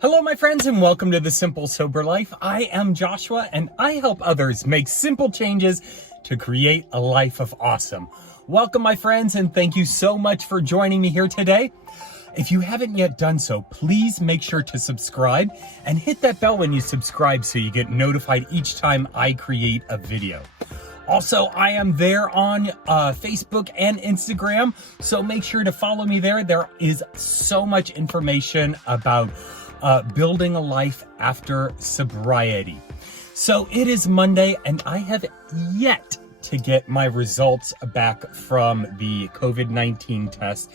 Hello, my friends, and welcome to The Simple Sober Life. I am Joshua, and I help others make simple changes to create a life of awesome. Welcome, my friends, and thank you so much for joining me here today. If you haven't yet done so, please make sure to subscribe and hit that bell when you subscribe so you get notified each time I create a video. Also, I am there on Facebook and Instagram, so make sure to follow me there. There is so much information about building a life after sobriety. So it is Monday, and I have yet to get my results back from the COVID-19 test,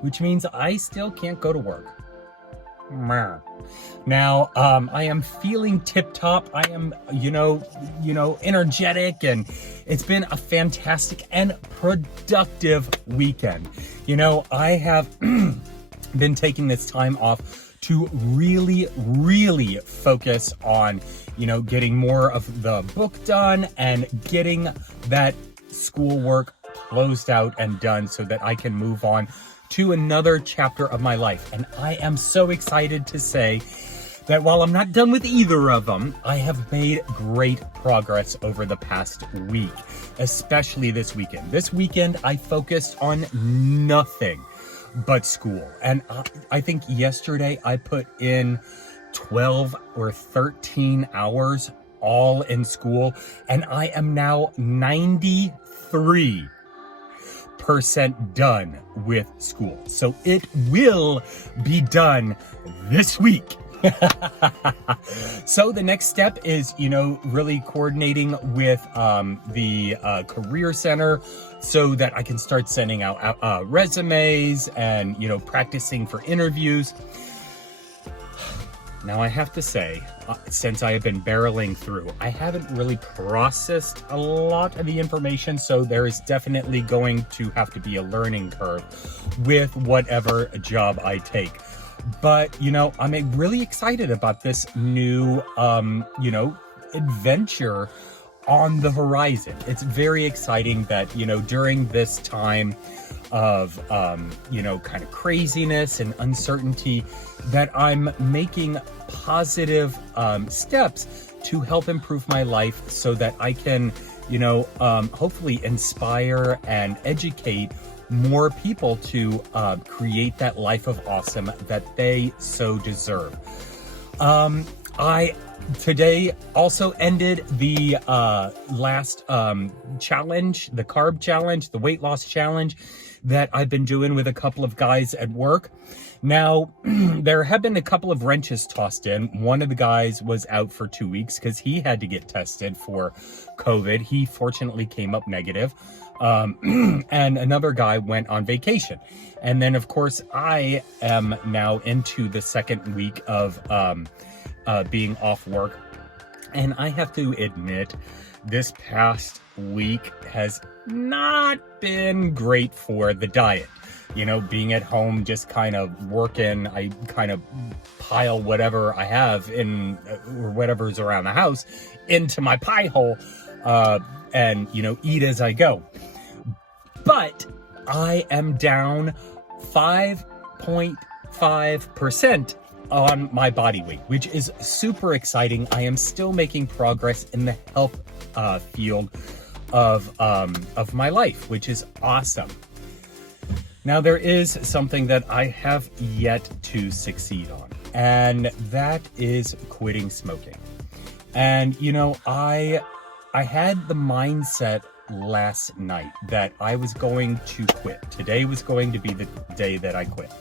which means I still can't go to work. Now, I am feeling tip-top. I am, energetic, and it's been a fantastic and productive weekend. I have been taking this time off to really focus on, getting more of the book done and getting that schoolwork closed out and done so that I can move on to another chapter of my life. And I am so excited to say that while I'm not done with either of them, I have made great progress over the past week, especially this weekend. This weekend, I focused on nothing but school. And I think yesterday I put in 12 or 13 hours all in school, and I am now 93% done with school. So it will be done this week. So the next step is, really coordinating with the Career Center so that I can start sending out resumes and, practicing for interviews. Now, I have to say, since I have been barreling through, I haven't really processed a lot of the information, so there is definitely going to have to be a learning curve with whatever job I take. But, I'm really excited about this new, adventure on the horizon. It's very exciting that, during this time of, kind of craziness and uncertainty, that I'm making positive steps to help improve my life so that I can, hopefully inspire and educate more people to create that life of awesome that they so deserve. I today also ended the last challenge, the carb challenge, the weight loss challenge that I've been doing with a couple of guys at work. Now, there have been a couple of wrenches tossed in. One of the guys was out for 2 weeks because he had to get tested for COVID. He fortunately came up negative. And another guy went on vacation. And then, of course, I am now into the second week of being off work. And I have to admit, this past week has not been great for the diet. Being at home, just kind of working, I kind of pile whatever I have in, or whatever's around the house into my pie hole, and, eat as I go. But I am down 5.5% on my body weight, which is super exciting. I am still making progress in the health field of my life, which is awesome. Now, there is something that I have yet to succeed on, and that is quitting smoking. And, I had the mindset last night that I was going to quit. Today was going to be the day that I quit.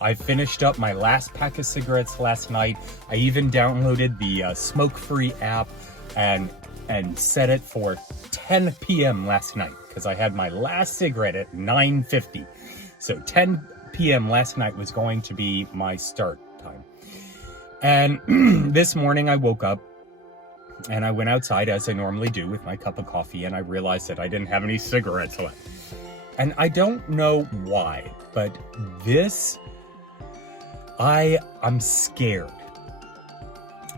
I finished up my last pack of cigarettes last night. I even downloaded the smoke-free app and set it for 10 p.m. last night because I had my last cigarette at 9:50. So 10 p.m. last night was going to be my start time. And this morning I woke up and I went outside as I normally do with my cup of coffee, and I realized that I didn't have any cigarettes left. And I don't know why, but I'm scared.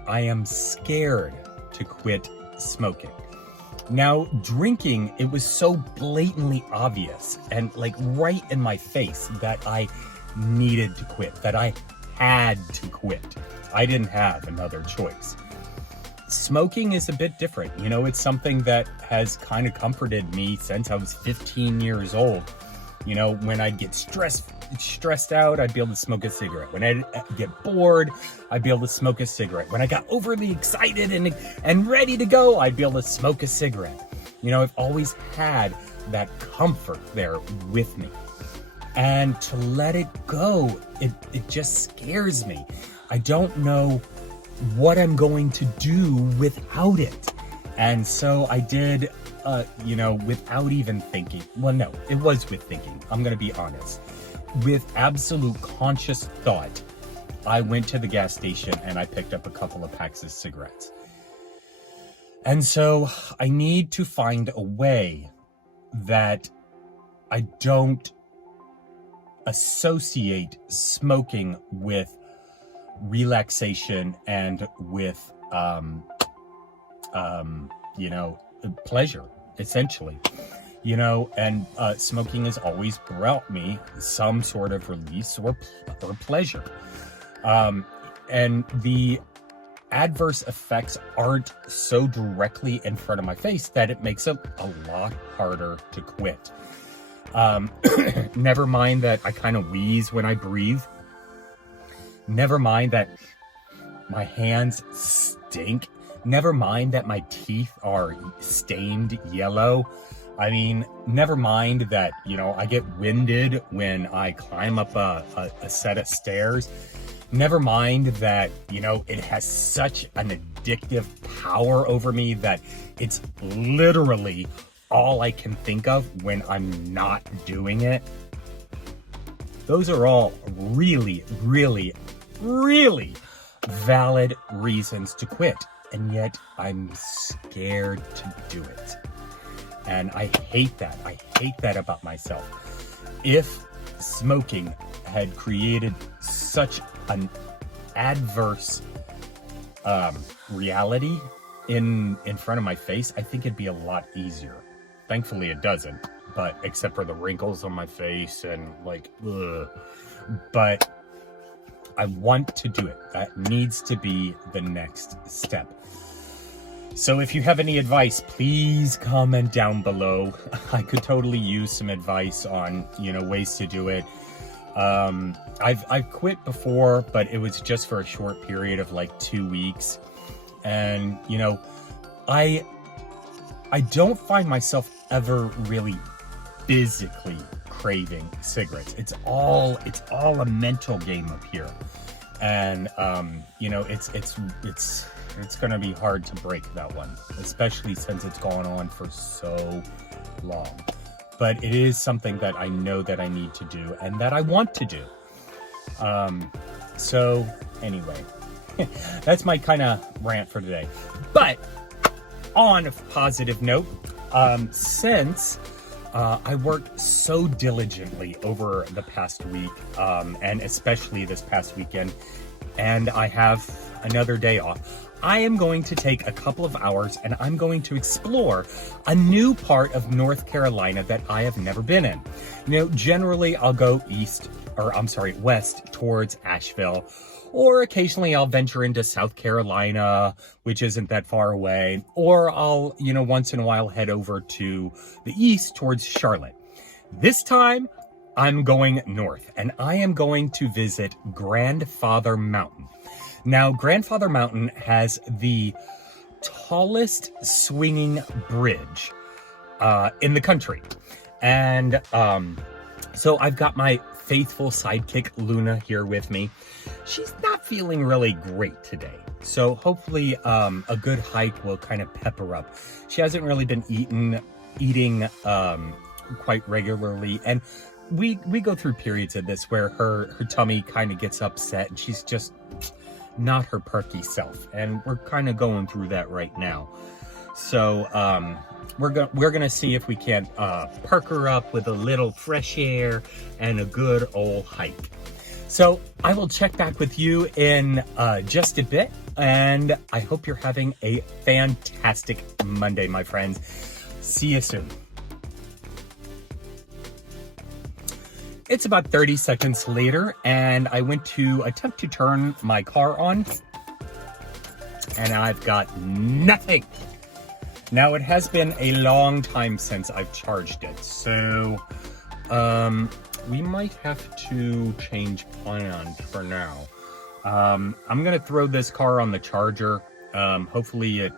I am scared to quit smoking. Now, drinking, it was so blatantly obvious and right in my face that I needed to quit, that I had to quit. I didn't have another choice. Smoking is a bit different. You know, it's something that has kind of comforted me since I was 15 years old. You know, when I'd get stressed out, I'd be able to smoke a cigarette. When I'd get bored, I'd be able to smoke a cigarette. When I got overly excited and ready to go, I'd be able to smoke a cigarette. You know, I've always had that comfort there with me. And to let it go, it just scares me. I don't know what I'm going to do without it. And so I did, you know, without even thinking. Well, no, it was with thinking. I'm going to be honest. With absolute conscious thought, I went to the gas station and I picked up a couple of packs of cigarettes. And so I need to find a way that I don't associate smoking with relaxation and with, you know, pleasure, essentially. You know, and smoking has always brought me some sort of release or pleasure. And the adverse effects aren't so directly in front of my face that it makes it a lot harder to quit. Never mind that I kind of wheeze when I breathe. Never mind that my hands stink. Never mind that my teeth are stained yellow. I mean, never mind that, you know, I get winded when I climb up a set of stairs. Never mind that, you know, it has such an addictive power over me that it's literally all I can think of when I'm not doing it. Those are all really, really, really valid reasons to quit. And yet I'm scared to do it. And I hate that. I hate that about myself. If smoking had created such an adverse reality in front of my face, I think it'd be a lot easier. Thankfully it doesn't, but except for the wrinkles on my face and like, ugh. But I want to do it. That needs to be the next step. So if you have any advice, please comment down below. I could totally use some advice on, you know, ways to do it. I've quit before, but it was just for a short period of like 2 weeks. And, you know, I don't find myself ever really physically craving cigarettes. It's all a mental game up here. And, you know, it's going to be hard to break that one, especially since it's gone on for so long. But it is something that I know that I need to do and that I want to do. So anyway, that's my kind of rant for today. But on a positive note, since I worked so diligently over the past week, and especially this past weekend, and I have another day off, I am going to take a couple of hours and I'm going to explore a new part of North Carolina that I have never been in. You know, generally I'll go west towards Asheville, or occasionally I'll venture into South Carolina, which isn't that far away, or I'll, you know, once in a while head over to the east towards Charlotte. This time I'm going north and I am going to visit Grandfather Mountain. Now, Grandfather Mountain has the tallest swinging bridge in the country. And so I've got my faithful sidekick, Luna, here with me. She's not feeling really great today. So hopefully a good hike will kind of pep her up. She hasn't really been eating quite regularly. And we go through periods of this where her tummy kind of gets upset and she's just not her perky self, and we're kind of going through that right now. So we're gonna see if we can perk her up with a little fresh air and a good old hike. So I will check back with you in just a bit, and I hope you're having a fantastic Monday, my friends. See you soon. It's about 30 seconds later, and I went to attempt to turn my car on, and I've got nothing. Now, it has been a long time since I've charged it, so we might have to change plans for now. I'm gonna throw this car on the charger. Hopefully it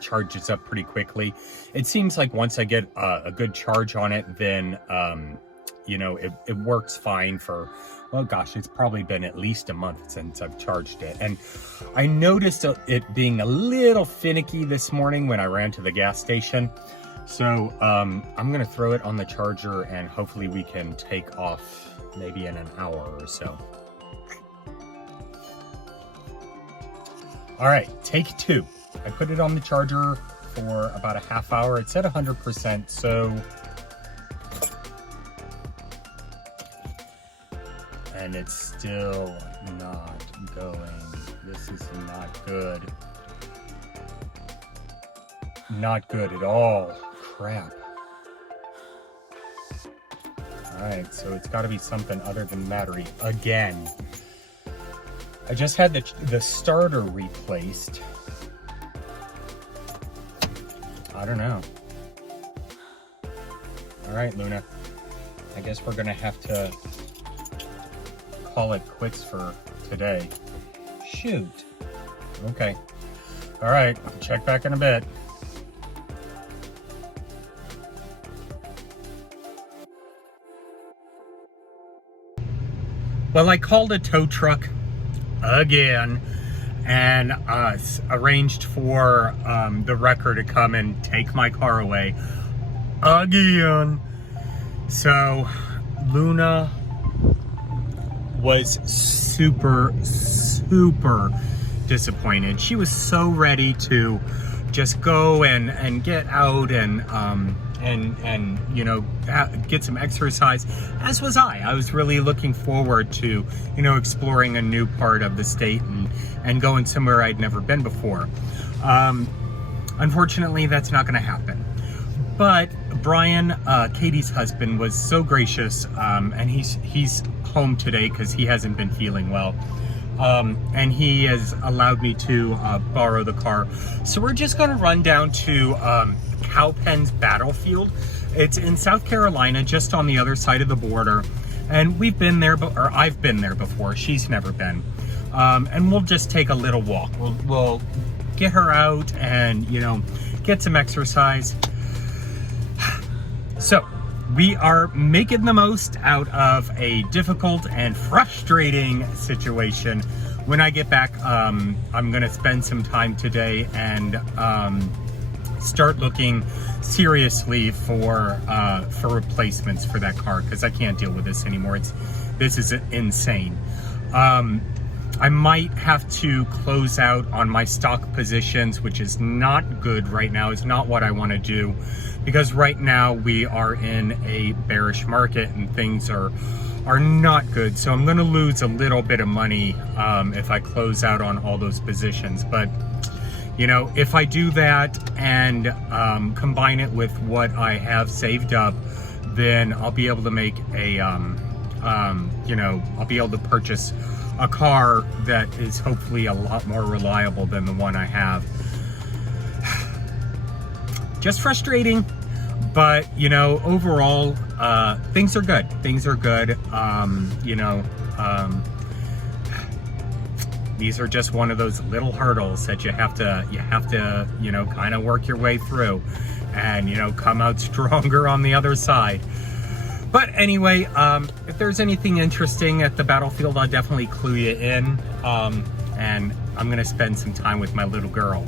charges up pretty quickly. It seems like once I get a good charge on it, then you know, it works fine for, well, gosh, it's probably been at least a month since I've charged it. And I noticed it being a little finicky this morning when I ran to the gas station. So I'm gonna throw it on the charger and hopefully we can take off maybe in an hour or so. All right, take two. I put it on the charger for about a half hour. It's at 100%, so. And it's still not going. This is not good. Not good at all. Crap. All right, so it's got to be something other than battery again. I just had the starter replaced. I don't know. All right, Luna. I guess we're gonna have to call it quits for today. Shoot. Okay. All right, check back in a bit. Well, I called a tow truck again and arranged for the wrecker to come and take my car away again. So Luna was super disappointed. She was so ready to just go and get out and you know, get some exercise, as was I. I was really looking forward to, you know, exploring a new part of the state and going somewhere I'd never been before. Unfortunately, that's not going to happen. But Brian, Katie's husband, was so gracious, and he's home today because he hasn't been feeling well. And he has allowed me to borrow the car. So we're just going to run down to Cowpens Battlefield. It's in South Carolina, just on the other side of the border. And we've been there, or I've been there before. She's never been. And we'll just take a little walk. We'll get her out and, you know, get some exercise. So we are making the most out of a difficult and frustrating situation. When I get back, I'm gonna spend some time today and start looking seriously for replacements for that car, because I can't deal with this anymore. This is insane. I might have to close out on my stock positions, which is not good right now. It's not what I want to do, because right now we are in a bearish market and things are not good. So I'm going to lose a little bit of money if I close out on all those positions. But you know, if I do that and combine it with what I have saved up, then I'll be able to make a you know, I'll be able to purchase a car that is hopefully a lot more reliable than the one I have. Just frustrating, but you know, overall, things are good. Things are good. You know, these are just one of those little hurdles that you have to, you know, kind of work your way through, and you know, come out stronger on the other side. But anyway, if there's anything interesting at the battlefield, I'll definitely clue you in. And I'm gonna spend some time with my little girl.